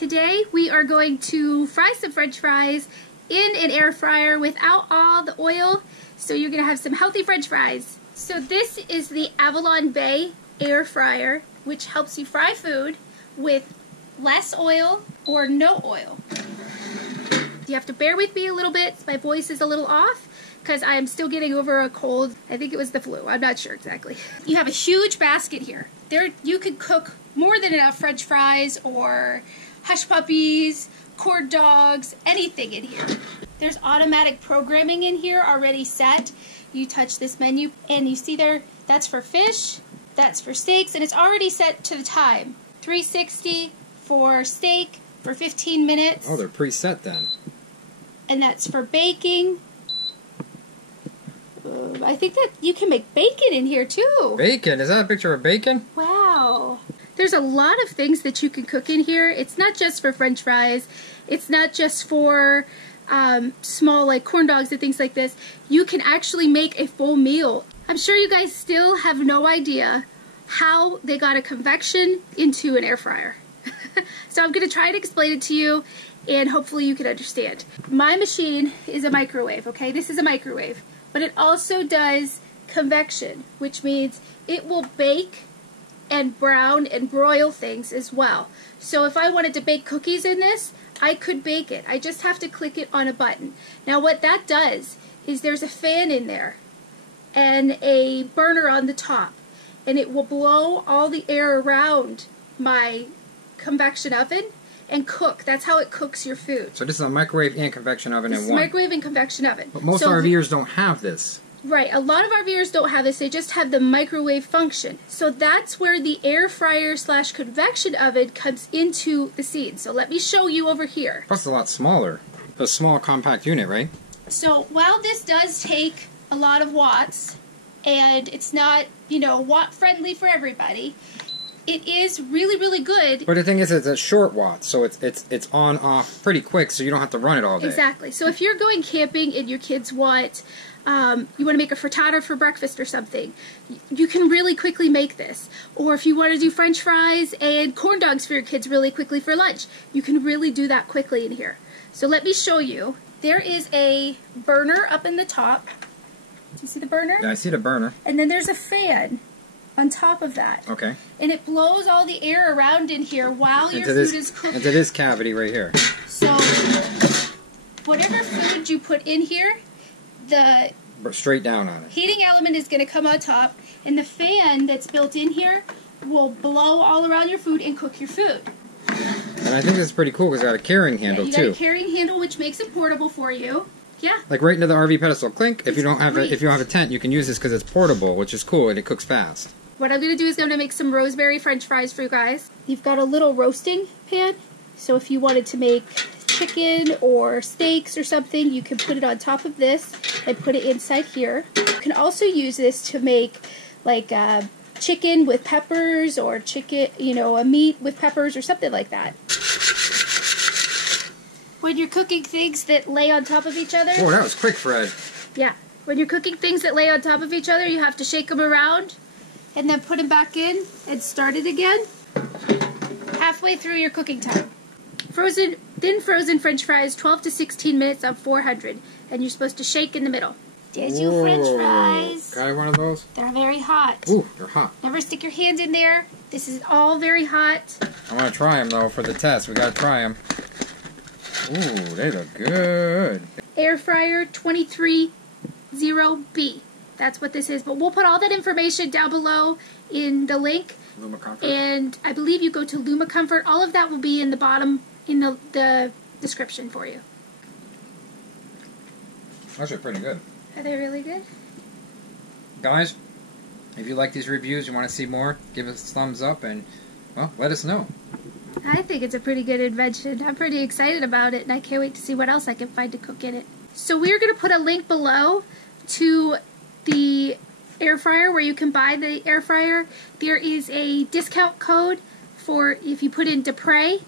Today we are going to fry some French fries in an air fryer without all the oil, so you're going to have some healthy French fries. So this is the Avalon Bay air fryer, which helps you fry food with less oil or no oil. You have to bear with me a little bit. My voice is a little off because I'm still getting over a cold. I think it was the flu. I'm not sure exactly. You have a huge basket here. There you could cook more than enough French fries or hush puppies, corn dogs, anything in here. There's automatic programming in here already set. You touch this menu and you see there, that's for fish, that's for steaks, and it's already set to the time. 360 for steak for 15 minutes. Oh, they're preset then. And that's for baking. I think that you can make bacon in here too. Bacon? Is that a picture of bacon? Wow. There's a lot of things that you can cook in here. It's not just for French fries. It's not just for small like corn dogs and things like this. You can actually make a full meal. I'm sure you guys still have no idea how they got a convection into an air fryer. So I'm going to try to explain it to you and hopefully you can understand. My machine is a microwave, okay? This is a microwave. But it also does convection, which means it will bake and brown and broil things as well. So if I wanted to bake cookies in this, I could bake it. I just have to click it on a button. Now what that does is there's a fan in there and a burner on the top, and it will blow all the air around my convection oven and cook. That's how it cooks your food. So this is a microwave and convection oven in one. This is a microwave and convection oven. But most RVers don't have this. Right, a lot of RVers don't have this, they just have the microwave function. So that's where the air fryer / convection oven comes into the scene. So let me show you over here. Plus it's a lot smaller. A small compact unit, right? So while this does take a lot of watts, and it's not, you know, watt friendly for everybody, it is really, really good. But the thing is, it's a short watt, so it's on off pretty quick, so you don't have to run it all day. Exactly. So if you're going camping and your kids want, you want to make a frittata for breakfast or something, you can really quickly make this. Or if you want to do French fries and corn dogs for your kids really quickly for lunch, you can really do that quickly in here. So let me show you. There is a burner up in the top. Do you see the burner? Yeah, I see the burner. And then there's a fan on top of that. Okay. And it blows all the air around in here while your food is cooking. Into this cavity right here. So whatever food you put in here, the straight down on it. Heating element is going to come on top, and the fan that's built in here will blow all around your food and cook your food. And I think that's pretty cool because it's got a carrying handle too. You got a carrying handle, which makes it portable for you. Yeah. Like right into the RV pedestal. Clink. If you don't have a tent, you can use this because it's portable, which is cool and it cooks fast. What I'm going to do is I'm going to make some rosemary French fries for you guys. You've got a little roasting pan, so if you wanted to make chicken or steaks or something, you can put it on top of this and put it inside here. You can also use this to make like chicken with peppers or chicken, you know, a meat with peppers or something like that. When you're cooking things that lay on top of each other. Oh, that was quick, Fred. Yeah. When you're cooking things that lay on top of each other, you have to shake them around and then put them back in and start it again halfway through your cooking time. Thin frozen French fries, 12 to 16 minutes on 400, and you're supposed to shake in the middle. There's your French fries. Got one of those? They're very hot. Ooh, they're hot. Never stick your hand in there. This is all very hot. I want to try them though for the test. We got to try them. Ooh, they look good. Arifryer230B. That's what this is. But we'll put all that information down below in the link. Luma Comfort. And I believe you go to Luma Comfort. All of that will be in the bottom, in the description for you. Those are pretty good. Are they really good? Guys, if you like these reviews, you want to see more, give us a thumbs up and, well, let us know. I think it's a pretty good invention. I'm pretty excited about it, and I can't wait to see what else I can find to cook in it. So we're going to put a link below to the air fryer where you can buy the air fryer. There is a discount code for if you put in Depreys,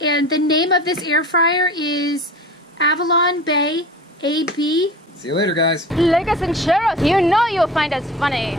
and the name of this air fryer is Avalon Bay AB. See you later, guys. Like us and share us. You know you'll find us funny.